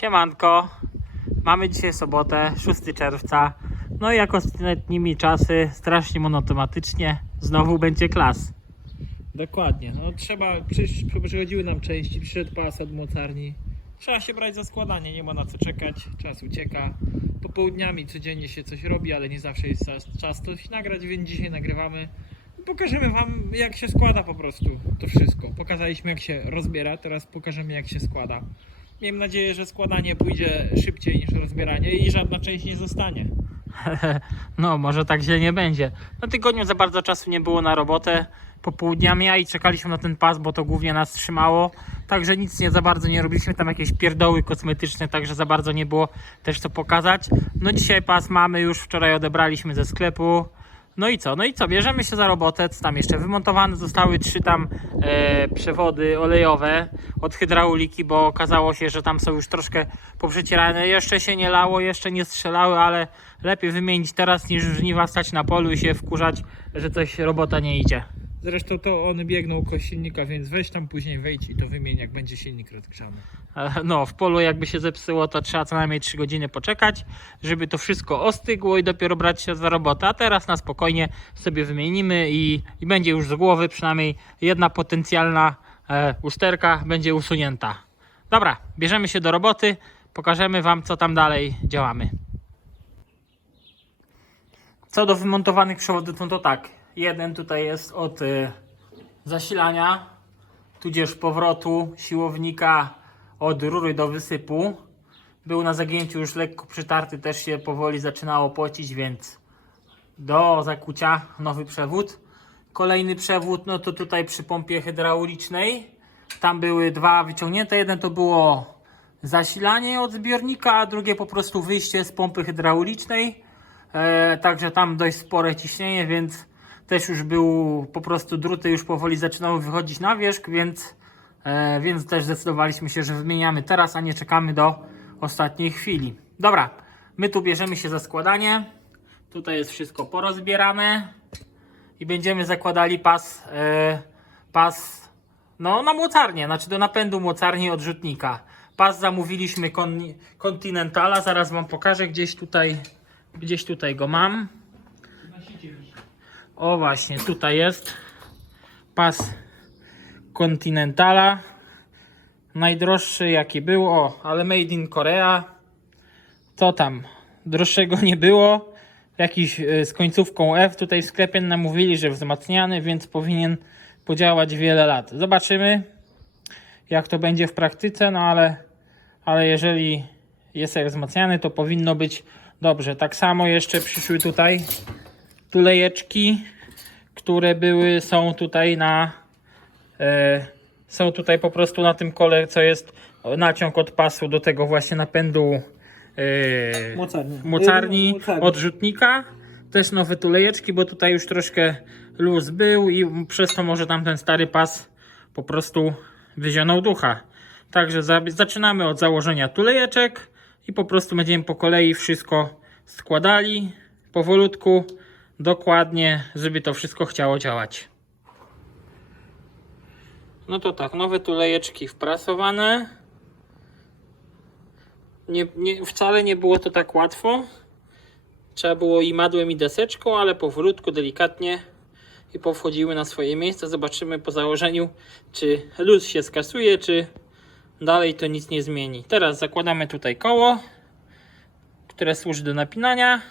Siemanko. Mamy dzisiaj sobotę, 6 czerwca. No i jak ostatnimi czasy, strasznie monotomatycznie, znowu będzie klas. Dokładnie. No trzeba, przychodziły nam części, przyszedł pas od mocarni. Trzeba się brać za składanie, nie ma na co czekać, czas ucieka. Popołudniami codziennie się coś robi, ale nie zawsze jest czas, czas coś nagrać, więc dzisiaj nagrywamy. Pokażemy Wam jak się składa po prostu to wszystko. Pokazaliśmy jak się rozbiera, teraz pokażemy jak się składa. Miejmy nadzieję, że składanie pójdzie szybciej niż rozbieranie i żadna część nie zostanie. No, może tak źle nie będzie. Na tygodniu za bardzo czasu nie było na robotę popołudniami, a i czekaliśmy na ten pas, bo to głównie nas trzymało. Także nic nie za bardzo nie robiliśmy, tam jakieś pierdoły kosmetyczne, także za bardzo nie było też co pokazać. No dzisiaj pas mamy, już wczoraj odebraliśmy ze sklepu. No i co? No i co? Bierzemy się za robotę. Co tam jeszcze? Wymontowane zostały trzy tam e, przewody olejowe od hydrauliki, bo okazało się, że tam są już troszkę poprzecierane. Jeszcze się nie lało, jeszcze nie strzelały, ale lepiej wymienić teraz niż żniwa stać na polu i się wkurzać, że coś robota nie idzie. Zresztą to one biegną koło silnika, więc weź tam później wejdź i to wymień, jak będzie silnik rozgrzany. No, w polu jakby się zepsuło, to trzeba co najmniej 3 godziny poczekać, żeby to wszystko ostygło i dopiero brać się za robotę. A teraz na spokojnie sobie wymienimy i, i będzie już z głowy przynajmniej jedna potencjalna e, usterka będzie usunięta. Dobra, bierzemy się do roboty, pokażemy Wam co tam dalej działamy. Co do wymontowanych przewodów, no to tak. Jeden tutaj jest od y, zasilania, tudzież powrotu siłownika od rury do wysypu. Był na zagięciu już lekko przytarty, też się powoli zaczynało pocić, więc do zakucia nowy przewód. Kolejny przewód, no to tutaj przy pompie hydraulicznej. Tam były dwa wyciągnięte. Jeden to było zasilanie od zbiornika, a drugie po prostu wyjście z pompy hydraulicznej. E, także tam dość spore ciśnienie, więc też już był po prostu druty już powoli zaczynały wychodzić na wierzch, więc, e, więc też zdecydowaliśmy się, że wymieniamy teraz, a nie czekamy do ostatniej chwili. Dobra, my tu bierzemy się za składanie. Tutaj jest wszystko porozbierane i będziemy zakładali pas, e, pas no, na mocarnię, znaczy do napędu mocarni odrzutnika. Pas zamówiliśmy Continentala, zaraz Wam pokażę, gdzieś tutaj, gdzieś tutaj go mam. O właśnie, tutaj jest pas Continentala. Najdroższy jaki był, o, ale made in Korea. Co tam? Droższego nie było. Jakiś y, z końcówką F tutaj w sklepie nam mówili, że wzmacniany, więc powinien podziałać wiele lat. Zobaczymy, jak to będzie w praktyce, no ale, ale jeżeli jest jak wzmacniany, to powinno być dobrze. Tak samo jeszcze przyszły tutaj tulejeczki, które były, są tutaj na e, są tutaj po prostu na tym kole, co jest naciąg od pasu do tego właśnie napędu e, Mocarni. mocarni, odrzutnika. Też nowe tulejeczki, bo tutaj już troszkę luz był i przez to może tam ten stary pas po prostu wyzionął ducha. Także za, zaczynamy od założenia tulejeczek i po prostu będziemy po kolei wszystko składali powolutku, dokładnie, żeby to wszystko chciało działać. No to tak, nowe tulejeczki wprasowane. Nie, nie, wcale nie było to tak łatwo. Trzeba było i madłem i deseczką, ale powolutku, delikatnie i powchodziły na swoje miejsca. Zobaczymy po założeniu, czy luz się skasuje, czy dalej to nic nie zmieni. Teraz zakładamy tutaj koło, które służy do napinania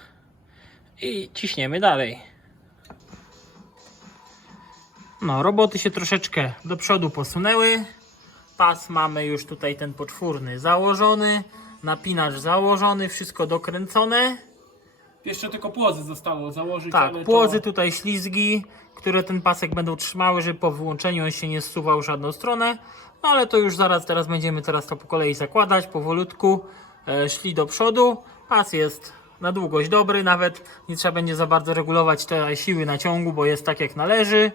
i ciśniemy dalej. No, roboty się troszeczkę do przodu posunęły. Pas mamy już tutaj ten poczwórny założony, napinacz założony, wszystko dokręcone. Jeszcze tylko płozy zostało założyć. Tak, płozy to... tutaj ślizgi, które ten pasek będą trzymały, żeby po wyłączeniu on się nie zsuwał w żadną stronę. No ale to już zaraz, teraz będziemy teraz to po kolei zakładać, powolutku e, szli do przodu. Pas jest na długość dobry, nawet nie trzeba będzie za bardzo regulować tej siły naciągu, bo jest tak jak należy.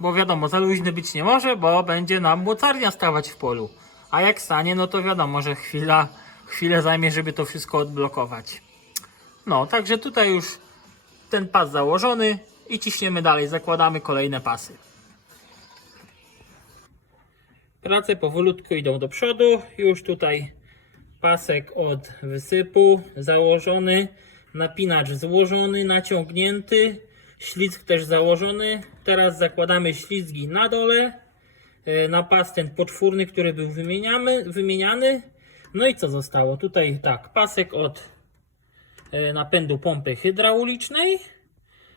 Bo wiadomo, za luźny być nie może, bo będzie nam mocarnia stawać w polu. A jak stanie, no to wiadomo, że chwila, chwilę zajmie, żeby to wszystko odblokować. No, także tutaj już ten pas założony i ciśniemy dalej, zakładamy kolejne pasy. Prace powolutku idą do przodu, już tutaj pasek od wysypu założony, napinacz złożony, naciągnięty, ślizg też założony. Teraz zakładamy ślizgi na dole, e, na pas ten poczwórny, który był wymieniamy, wymieniany. No i co zostało? Tutaj tak, pasek od e, napędu pompy hydraulicznej,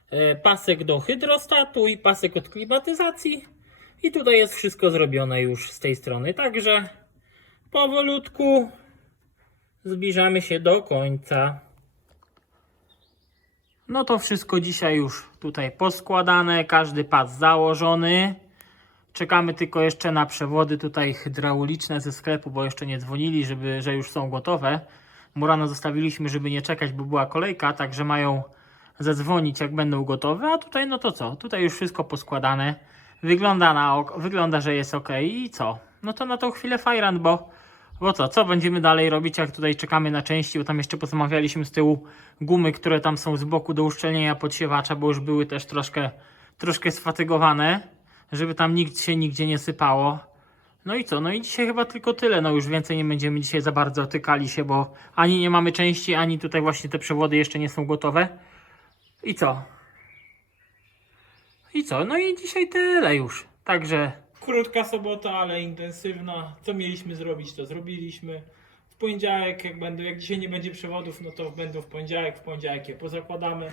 e, pasek do hydrostatu i pasek od klimatyzacji. I tutaj jest wszystko zrobione już z tej strony. Także powolutku zbliżamy się do końca. No to wszystko dzisiaj już tutaj poskładane, każdy pas założony. Czekamy tylko jeszcze na przewody tutaj hydrauliczne ze sklepu, bo jeszcze nie dzwonili, żeby, że już są gotowe. Murano zostawiliśmy, żeby nie czekać, bo była kolejka, także mają zadzwonić jak będą gotowe. A tutaj no to co? Tutaj już wszystko poskładane. Wygląda na ok, wygląda, że jest ok i co? No to na tą chwilę fajran, bo bo co, co będziemy dalej robić, jak tutaj czekamy na części, bo tam jeszcze pozamawialiśmy z tyłu gumy, które tam są z boku do uszczelnienia podsiewacza, bo już były też troszkę, troszkę sfatygowane, żeby tam nikt się nigdzie nie sypało. No i co, no i dzisiaj chyba tylko tyle, no już więcej nie będziemy dzisiaj za bardzo tykali się, bo ani nie mamy części, ani tutaj właśnie te przewody jeszcze nie są gotowe. I co? I co, no i dzisiaj tyle już, także... Krótka sobota, ale intensywna. Co mieliśmy zrobić, to zrobiliśmy. W poniedziałek, jak będą, jak dzisiaj nie będzie przewodów, no to będą w poniedziałek, w poniedziałek je pozakładamy.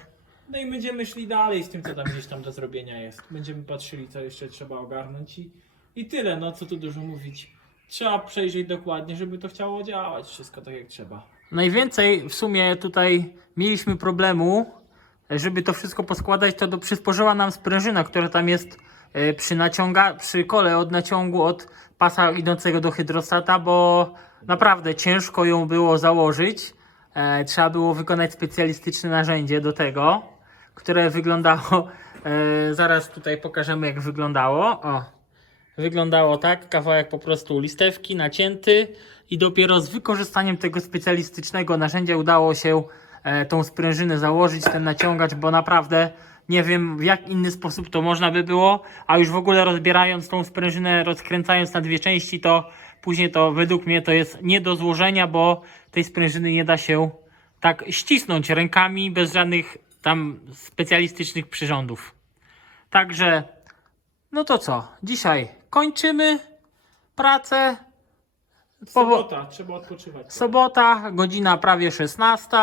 No i będziemy szli dalej z tym, co tam gdzieś tam do zrobienia jest. Będziemy patrzyli, co jeszcze trzeba ogarnąć i, i tyle, no co tu dużo mówić. Trzeba przejrzeć dokładnie, żeby to chciało działać, wszystko tak jak trzeba. Najwięcej w sumie tutaj mieliśmy problemu, żeby to wszystko poskładać, to do, przysporzyła nam sprężyna, która tam jest przy, naciąga, przy kole od naciągu od pasa idącego do hydrostata, bo naprawdę ciężko ją było założyć. E, trzeba było wykonać specjalistyczne narzędzie do tego, które wyglądało, e, zaraz tutaj pokażemy jak wyglądało. O, Wyglądało tak, kawałek po prostu listewki nacięty i dopiero z wykorzystaniem tego specjalistycznego narzędzia udało się e, tą sprężynę założyć, ten naciągacz, bo naprawdę nie wiem w jak inny sposób to można by było, a już w ogóle rozbierając tą sprężynę, rozkręcając na dwie części, to później to według mnie to jest nie do złożenia, bo tej sprężyny nie da się tak ścisnąć rękami bez żadnych tam specjalistycznych przyrządów. Także no to co? Dzisiaj kończymy pracę. Sobota, trzeba odpoczywać. Sobota, godzina prawie 16.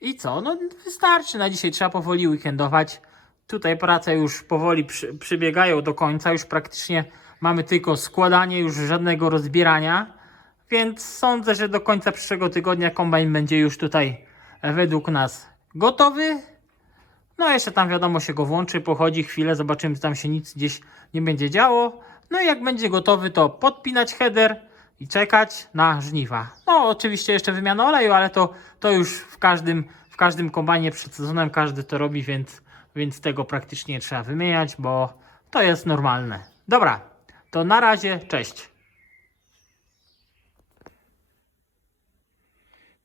I co? No wystarczy na dzisiaj, trzeba powoli weekendować. Tutaj prace już powoli przy, przybiegają do końca, już praktycznie mamy tylko składanie, już żadnego rozbierania. Więc sądzę, że do końca przyszłego tygodnia kombajn będzie już tutaj e, według nas gotowy. No jeszcze tam wiadomo się go włączy, pochodzi chwilę, zobaczymy, czy tam się nic gdzieś nie będzie działo. No i jak będzie gotowy, to podpinać header i czekać na żniwa. No oczywiście jeszcze wymiana oleju, ale to, to już w każdym, w każdym kombajnie przed sezonem każdy to robi, więc, więc tego praktycznie nie trzeba wymieniać, bo to jest normalne. Dobra, to na razie, cześć.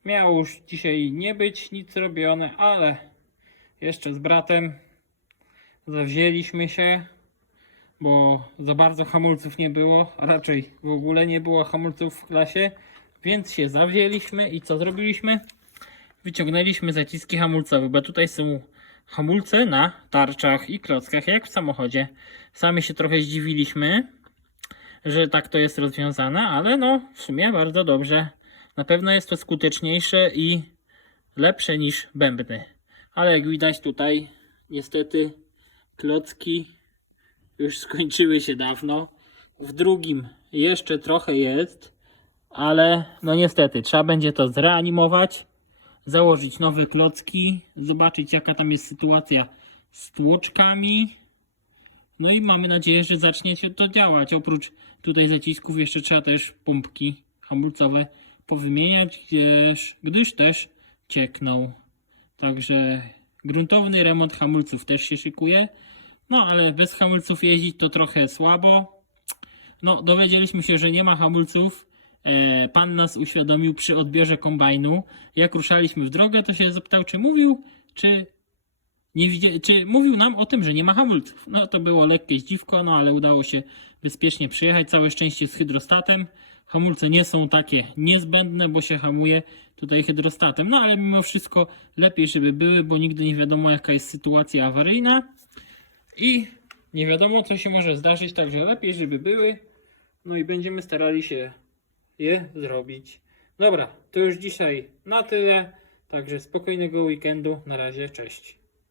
Miało już dzisiaj nie być nic robione, ale jeszcze z bratem zawzięliśmy się, bo za bardzo hamulców nie było, a raczej w ogóle nie było hamulców w klasie, więc się zawzięliśmy i co zrobiliśmy? Wyciągnęliśmy zaciski hamulcowe, bo tutaj są hamulce na tarczach i klockach, jak w samochodzie. Sami się trochę zdziwiliśmy, że tak to jest rozwiązane, ale no w sumie bardzo dobrze. Na pewno jest to skuteczniejsze i lepsze niż bębny. Ale jak widać tutaj, niestety klocki już skończyły się dawno. W drugim jeszcze trochę jest, ale no niestety trzeba będzie to zreanimować, założyć nowe klocki, zobaczyć jaka tam jest sytuacja z tłoczkami. No i mamy nadzieję, że zacznie się to działać. Oprócz tutaj zacisków jeszcze trzeba też pompki hamulcowe powymieniać, gdyż, gdyż też ciekną. Także gruntowny remont hamulców też się szykuje. No ale bez hamulców jeździć to trochę słabo. No dowiedzieliśmy się, że nie ma hamulców. E, pan nas uświadomił przy odbiorze kombajnu. Jak ruszaliśmy w drogę, to się zapytał, czy mówił, czy nie widzia- czy mówił nam o tym, że nie ma hamulców. No to było lekkie zdziwko, no ale udało się bezpiecznie przyjechać. Całe szczęście z hydrostatem. hamulce nie są takie niezbędne, bo się hamuje tutaj hydrostatem. No ale mimo wszystko lepiej, żeby były, bo nigdy nie wiadomo jaka jest sytuacja awaryjna i nie wiadomo co się może zdarzyć, także lepiej, żeby były. No i będziemy starali się je zrobić. Dobra, to już dzisiaj na tyle. Także spokojnego weekendu. Na razie, cześć.